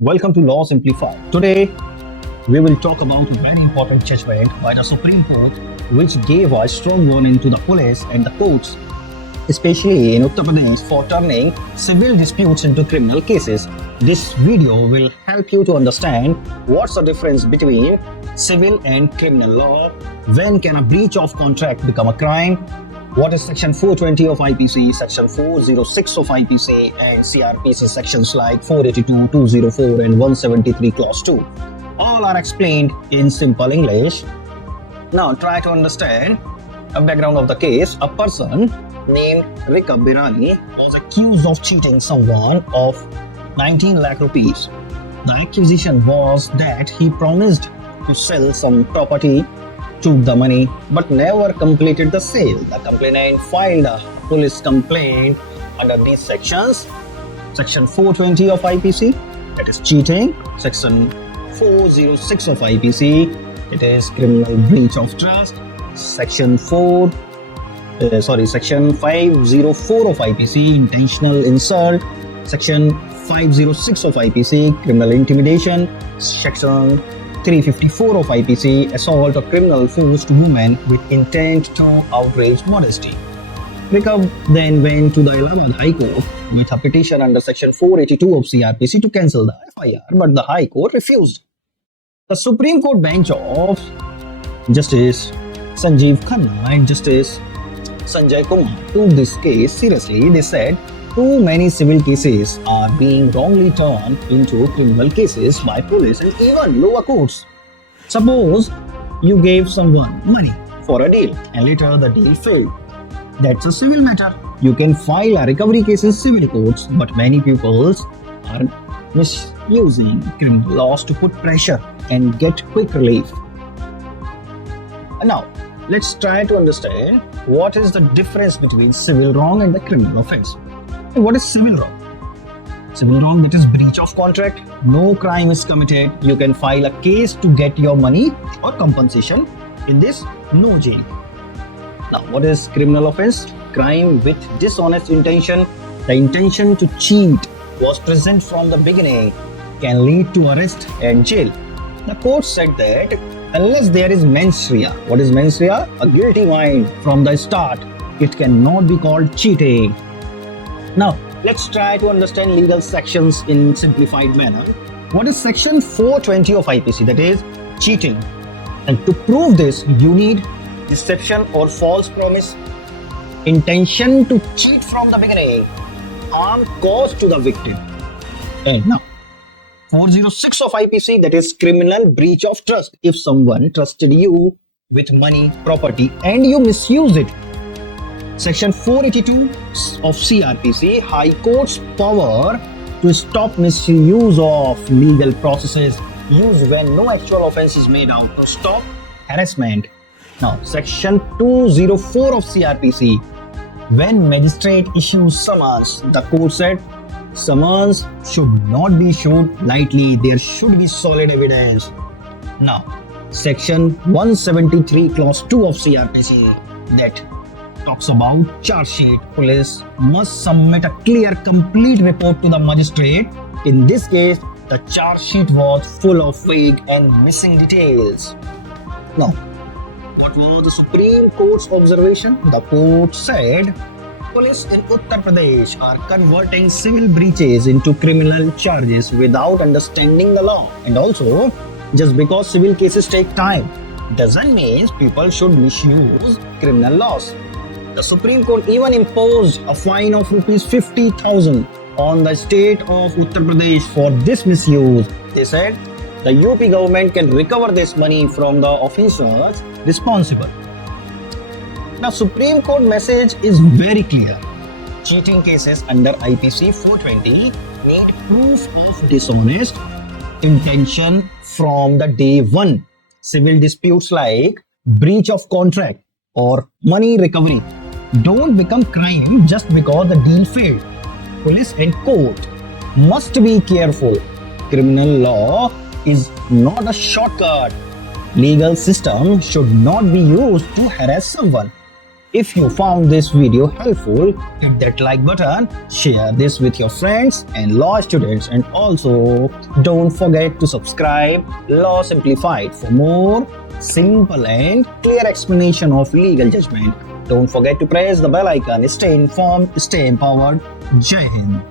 Welcome to Law Simplified. Today, we will talk about a very important judgment by the Supreme Court, which gave a strong warning to the police and the courts, especially in Uttar Pradesh, for turning civil disputes into criminal cases. This video will help you to understand what's the difference between civil and criminal law, when can a breach of contract become a crime, what is Section 420 of IPC, Section 406 of IPC, and CrPC sections like 482, 204, and 173 Clause 2. All are explained in simple English. Now try to understand the background of the case. A person named Rikhab Birani was accused of cheating someone of 19 lakh rupees. The accusation was that he promised to sell some property, took the money, but never completed the sale. The complainant filed a police complaint under these sections. Section 420 of IPC, that is cheating. Section 406 of IPC, it is criminal breach of trust. Section 504 of IPC, intentional insult. Section 506 of IPC, criminal intimidation. Section 354 of IPC, assault or criminal force to woman with intent to outrage modesty. Rikhab then went to the Allahabad High Court with a petition under Section 482 of CrPC to cancel the FIR, but the High Court refused. The Supreme Court bench of Justice Sanjeev Khanna and Justice Sanjay Kumar took this case seriously. They said too many civil cases are being wrongly turned into criminal cases by police and even lower courts. Suppose you gave someone money for a deal and later the deal failed. That's a civil matter. You can file a recovery case in civil courts, but many people are misusing criminal laws to put pressure and get quick relief. Now, let's try to understand what is the difference between civil wrong and the criminal offense. What is civil wrong? Civil wrong, that is breach of contract. No crime is committed. You can file a case to get your money or compensation. In this, no jail. Now, what is criminal offense? Crime with dishonest intention. The intention to cheat was present from the beginning, can lead to arrest and jail. The court said that unless there is mens rea. What is mens rea? A guilty mind from the start. It cannot be called cheating. Now, let's try to understand legal sections in simplified manner. What is Section 420 of IPC? That is cheating. And to prove this, you need deception or false promise, intention to cheat from the beginning, harm caused to the victim. And now, 406 of IPC, that is criminal breach of trust. If someone trusted you with money, property, and you misuse it. Section 482 of CrPC, High Court's power to stop misuse of legal processes used when no actual offense is made out, to stop harassment. Now, Section 204 of CrPC, when magistrate issues summons, the court said summons should not be issued lightly. There should be solid evidence. Now, Section 173 Clause 2 of CrPC, that talks about charge sheet. Police must submit a clear, complete report to the magistrate. In this case, the charge sheet was full of vague and missing details. Now, what was the Supreme Court's observation? The court said police in Uttar Pradesh are converting civil breaches into criminal charges without understanding the law. And also, just because civil cases take time doesn't mean people should misuse criminal laws. The Supreme Court even imposed a fine of rupees 50,000 on the state of Uttar Pradesh for this misuse. They said the UP government can recover this money from the officers responsible. The Supreme Court message is very clear. Cheating cases under IPC 420 need proof of dishonest intention from the day one. Civil disputes like breach of contract or money recovery don't become crime just because the deal failed. Police and court must be careful. Criminal law is not a shortcut. Legal system should not be used to harass someone. If you found this video helpful, hit that like button, share this with your friends and law students, and also don't forget to subscribe Law Simplified for more simple and clear explanation of legal judgment. Don't forget to press the bell icon. Stay informed, stay empowered. Jai Hind.